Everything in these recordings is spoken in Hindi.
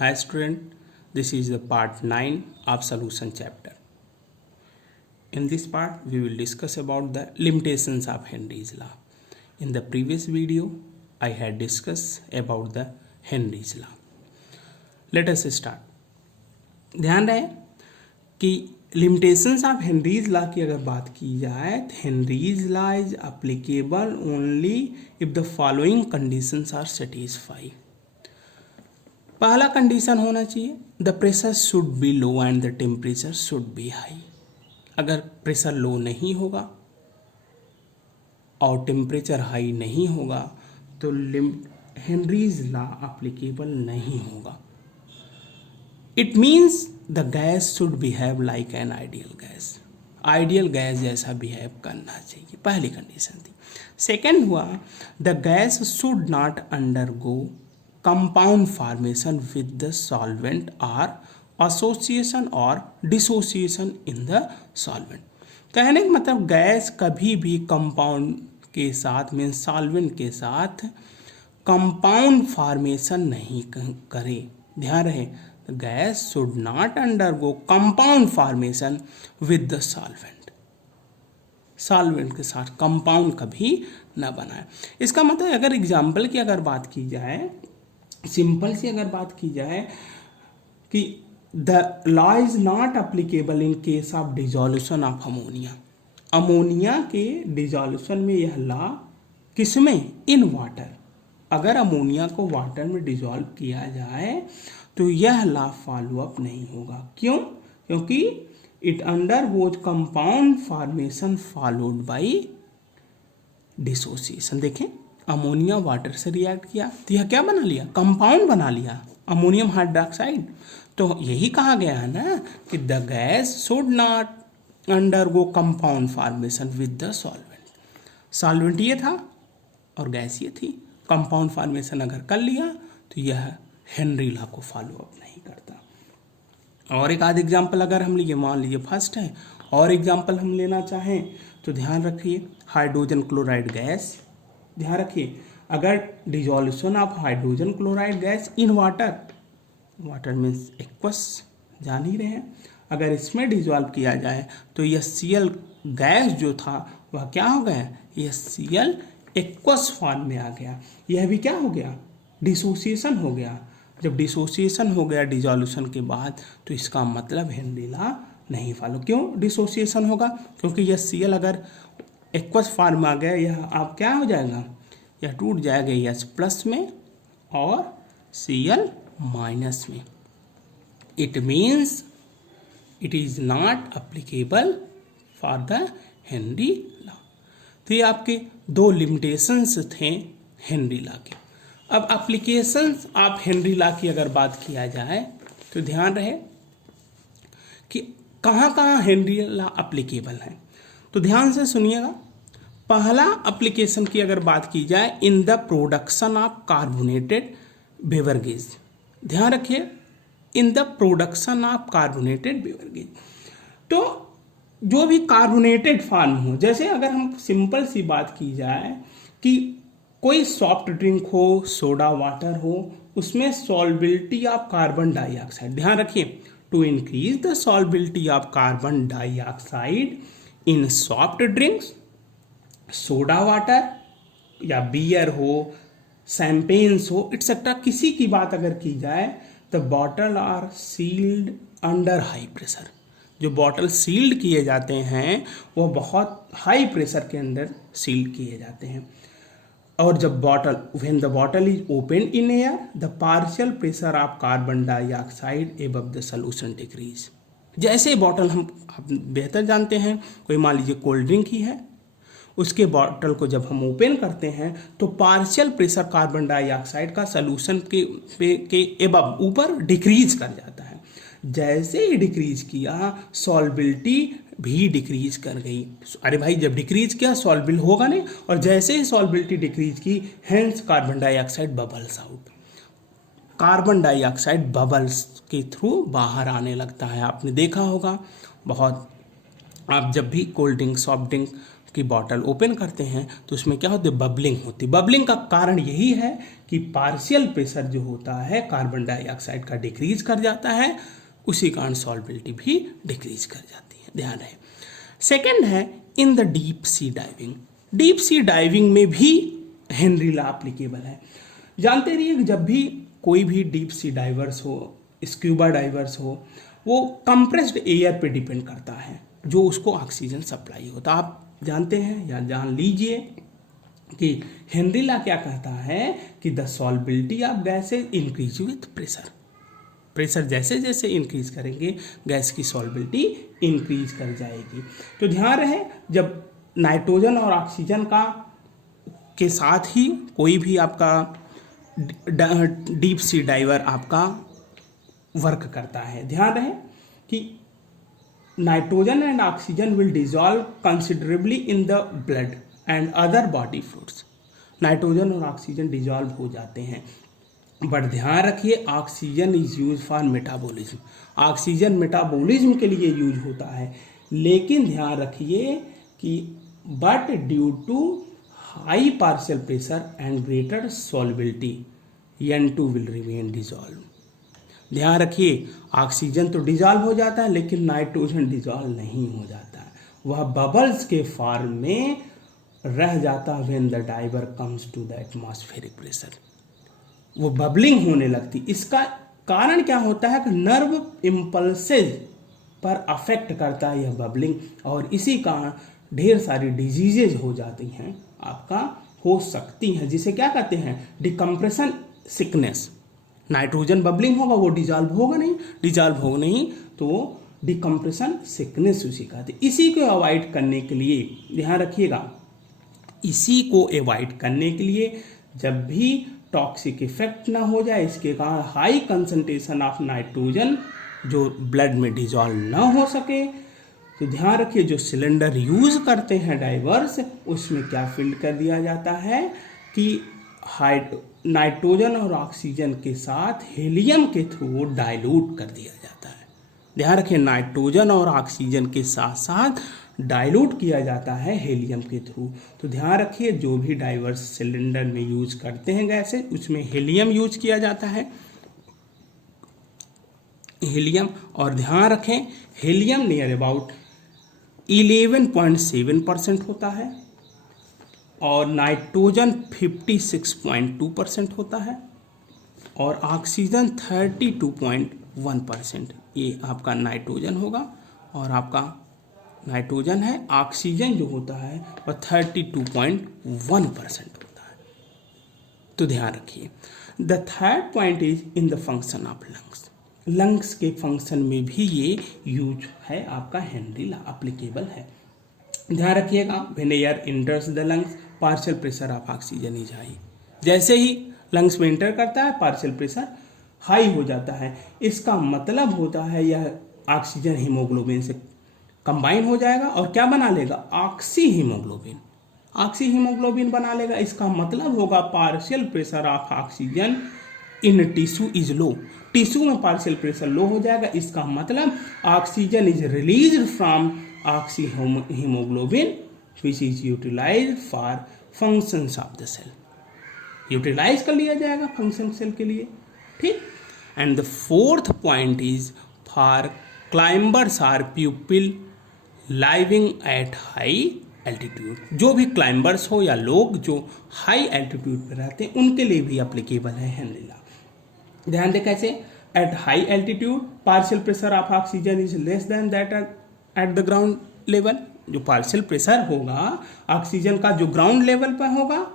Hi student, this is the part 9 of solution chapter. In this part, we will discuss about the limitations of Henry's law. In the previous video, I had discussed about the Henry's law. Let us start. ध्यान रहे कि limitations of Henry's law की अगर बात की जाए तो Henry's law is applicable only if the following conditions are satisfied. पहला कंडीशन होना चाहिए the pressure should be low and the temperature should be high. अगर प्रेशर लो नहीं होगा और टेम्परेचर हाई नहीं होगा तो हेनरीज लॉ एप्लीकेबल नहीं होगा. It means the gas should behave like an ideal gas. Ideal gas जैसा बिहेव करना चाहिए, पहली कंडीशन थी. सेकेंड हुआ the gas should not undergo compound formation with the solvent or association or dissociation in the solvent. कहने का मतलब गैस कभी भी कंपाउंड के साथ मीन सॉल्वेंट के साथ कंपाउंड फॉर्मेशन नहीं करे. ध्यान रहे gas should not undergo compound formation with the solvent. Solvent के साथ कंपाउंड कभी ना बनाए. इसका मतलब अगर एग्जाम्पल की अगर बात की जाए, सिंपल सी अगर बात की जाए कि the law is not applicable in case of dissolution of ammonia. Ammonia के डिजोल्यूशन में यह लॉ किसमें? In water. अगर अमोनिया को वाटर में डिजोल्व किया जाए तो यह लॉ फॉलो अप नहीं होगा. क्यों? क्योंकि it undergoes compound formation followed by dissociation. देखें अमोनिया वाटर से रिएक्ट किया तो यह क्या बना लिया? कंपाउंड बना लिया, अमोनियम हाइड्रोक्साइड. तो यही कहा गया है ना कि the gas should not undergo compound formation with the solvent. Solvent ये था और गैस ये थी. कंपाउंड फॉर्मेशन अगर कर लिया तो यह हेनरी लॉ को फॉलो अप नहीं करता. और एक आध एग्जाम्पल अगर हम लिए, मान लीजिए फर्स्ट है, और एग्जाम्पल हम लेना चाहें तो ध्यान रखिए हाइड्रोजन क्लोराइड गैस. ध्यान रखिए अगर dissolution of hydrogen chloride gas in water, water means aqueous, जान ही रहे हैं, अगर इसमें डिजोल्व किया जाए तो यह Cl गैस जो था वह क्या हो गया? यह Cl एक्वस फॉर्म में आ गया. यह भी क्या हो गया? डिसोसिएशन हो गया. जब डिसोसिएशन हो गया डिजोल्यूशन के बाद तो इसका मतलब हेनरी लॉ नहीं फॉलो. क्यों डिसोसिएशन होगा? क्योंकि यह Cl अगर एक्वस फॉर्म में आ गया, यह आप क्या हो जाएगा? यह टूट जाएगा H प्लस में और Cl माइनस में. It means it is not applicable for the Henry law. तो ये आपके दो लिमिटेशंस थे हेनरी लॉ के. अब एप्लीकेशंस ऑफ हेनरी लॉ की अगर बात किया जाए तो ध्यान रहे कि कहाँ कहाँ हेनरी लॉ एप्लीकेबल है. तो ध्यान से सुनिएगा. पहला एप्लीकेशन की अगर बात की जाए in the production of carbonated beverages. ध्यान रखिए in the production of carbonated beverages. तो जो भी कार्बोनेटेड फॉर्म हो, जैसे अगर हम सिंपल सी बात की जाए कि कोई सॉफ्ट ड्रिंक हो, सोडा वाटर हो, उसमें सॉल्बिलिटी ऑफ कार्बन डाइऑक्साइड. ध्यान रखिए to increase the solubility of carbon dioxide in soft drinks, soda water या बियर हो, शैंपेन्स हो, एक्सेट्रा, किसी की बात अगर की जाए तो bottle are sealed under high pressure. जो बॉटल सील्ड किए जाते हैं वो बहुत हाई प्रेशर के अंदर सील्ड किए जाते हैं. और जब bottle when the bottle is open in air the partial pressure of carbon dioxide above the solution decrease. जैसे बॉटल हम बेहतर जानते हैं, कोई मान लीजिए कोल्ड ड्रिंक ही है, उसके बॉटल को जब हम ओपन करते हैं तो पार्शियल प्रेशर कार्बन डाइऑक्साइड का सॉल्यूशन के एबव ऊपर डिक्रीज कर जाता है. जैसे ही डिक्रीज किया सॉल्बिलिटी भी डिक्रीज कर गई. अरे भाई जब डिक्रीज किया सॉल्बिल होगा नहीं, और जैसे ही सॉल्बिलिटी डिक्रीज की hence carbon dioxide bubbles out. Carbon dioxide bubbles के थ्रू बाहर आने लगता है. आपने देखा होगा बहुत, आप जब भी कोल्ड ड्रिंक सॉफ्ट ड्रिंक की बॉटल ओपन करते हैं तो उसमें क्या होती है, बबलिंग होती है। बबलिंग का कारण यही है कि पार्शियल प्रेशर जो होता है कार्बन डाइऑक्साइड का डिक्रीज कर जाता है, उसी कारण सॉल्युबिलिटी भी डिक्रीज कर जाती है, ध्यान रहे। सेकेंड है in the deep sea diving. Deep sea diving में भी हेनरी लॉ एप्लीकेबल है। जानते रहिए कि जब भी कोई भी डीप सी डाइवर्स हो, स्क्यूबा डाइवर्स हो, वो कंप्रेस्ड एयर पे डिपेंड करता है जो उसको ऑक्सीजन सप्लाई होता है। आप जानते हैं या जान लीजिए कि हेनरी लॉ क्या कहता है कि the solubility of gases increase with pressure. Pressure जैसे जैसे इंक्रीज करेंगे गैस की सॉल्युबिलिटी इंक्रीज कर जाएगी। तो ध्यान रहे, जब नाइट्रोजन और ऑक्सीजन का के साथ ही कोई भी आपका डीप सी डाइवर आपका वर्क करता है, ध्यान रहे कि nitrogen and oxygen will dissolve considerably in the blood and other body fluids. Nitrogen और ऑक्सीजन डिजॉल्व हो जाते हैं, बट ध्यान रखिए oxygen is use for metabolism. Oxygen metabolism के लिए यूज होता है, लेकिन ध्यान रखिए कि but due to high partial pressure and greater solubility N2 will remain dissolve. ध्यान रखिए ऑक्सीजन तो डिजॉल्व हो जाता है लेकिन नाइट्रोजन डिजॉल्व नहीं हो जाता है, वह बबल्स के फॉर्म में रह जाता है when the diver comes to the atmospheric pressure. वो बबलिंग होने लगती। इसका कारण क्या होता है कि नर्व इम्पल्सेज पर अफेक्ट करता है यह बबलिंग, और इसी कारण ढेर सारी डिजीजेज हो जाती हैं, आपका हो सकती हैं, जिसे क्या कहते हैं, डिकम्प्रेशन सिकनेस। नाइट्रोजन बबलिंग होगा, वो डिजॉल्व होगा नहीं तो डिकम्प्रेशन सिकनेस उसी कहते। इसी को अवॉइड करने के लिए ध्यान रखिएगा, इसी को अवॉइड करने के लिए जब भी टॉक्सिक इफेक्ट ना हो जाए, इसके कारण हाई कंसंट्रेशन ऑफ नाइट्रोजन जो ब्लड में डिजॉल्व ना हो सके, तो ध्यान रखिए जो सिलेंडर यूज करते हैं डाइवर्स, उसमें क्या फिल कर दिया जाता है कि नाइट्रोजन और ऑक्सीजन के साथ हीलियम के थ्रू डाइल्यूट कर दिया जाता है। ध्यान रखिए नाइट्रोजन और ऑक्सीजन के साथ साथ डाइल्यूट किया जाता है हीलियम के थ्रू। तो ध्यान रखिए जो भी डाइवर्स सिलेंडर में यूज करते हैं गैसें, उसमें हीलियम यूज किया जाता है, हीलियम। और ध्यान रखें हीलियम नियर अबाउट 11.7% होता है और नाइट्रोजन 56.2% होता है और ऑक्सीजन 32.1%। ये आपका नाइट्रोजन होगा और आपका नाइट्रोजन है, ऑक्सीजन जो होता है वह 32.1% होता है। तो ध्यान रखिए the third point is in the function of lungs. Lungs के फंक्शन में भी ये यूज है, आपका हेनरी लॉ एप्लीकेबल है। ध्यान रखिएगा when air इंटर्स the lungs partial pressure of oxygen is high. जैसे ही लंग्स में इंटर करता है पार्शियल प्रेशर हाई हो जाता है। इसका मतलब होता है यह ऑक्सीजन हीमोग्लोबिन से कंबाइन हो जाएगा और क्या बना लेगा, ऑक्सी हीमोग्लोबिन बना लेगा। इसका मतलब होगा partial pressure of oxygen in tissue is low. Tissue में पार्शियल प्रेशर लो हो जाएगा, इसका मतलब oxygen is released from oxy haemoglobin which is utilised for functions of the cell. Utilise कर लिया जाएगा फंक्शन सेल के लिए, ठीक। And the fourth point is for climbers or people living at high altitude. जो भी क्लाइंबर्स हो या लोग जो हाई एल्टीट्यूड पर रहते हैं उनके लिए भी एप्लीकेबल है हेनरी लॉ। ध्यान दें कैसे, eight high altitude partial pressure of oxygen is less than that at the ground level. जो पार्शियल प्रेशर होगा ऑक्सीजन का जो ग्राउंड लेवल पर होगा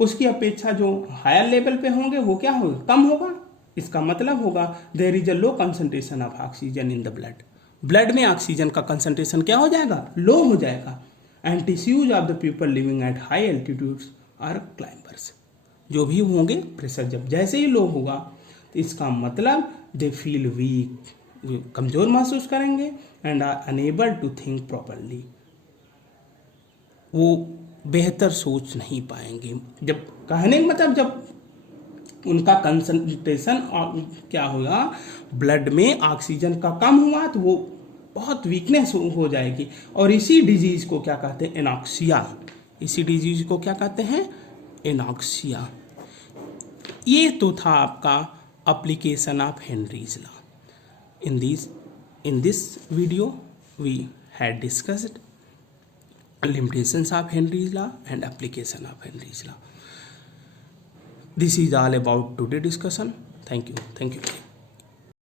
उसकी अपेक्षा जो हायर लेवल पे होंगे वो क्या होगा, कम होगा। इसका मतलब होगा there is a low concentration of oxygen in the blood. Blood में ऑक्सीजन का कंसंट्रेशन क्या हो जाएगा, लो हो जाएगा। And tissues of the people living at high altitudes are climbers. जो भी होंगे प्रेशर जब जैसे ही लो होगा तो इसका मतलब दे फील वीक, कमजोर महसूस करेंगे and are unable to think properly. वो बेहतर सोच नहीं पाएंगे। जब कहने का मतलब जब उनका कंसंट्रेशन क्या होगा ब्लड में ऑक्सीजन का कम हुआ तो वो बहुत वीकनेस हो जाएगी। और इसी डिजीज को क्या कहते हैं? एनॉक्सिया। इसी डिजीज को क्या कहते हैं? एनॉक्सिया। ये तो था आपका application of Henry's law. In this video we had discussed limitations of Henry's law and application of Henry's law. This is all about today's discussion. Thank you.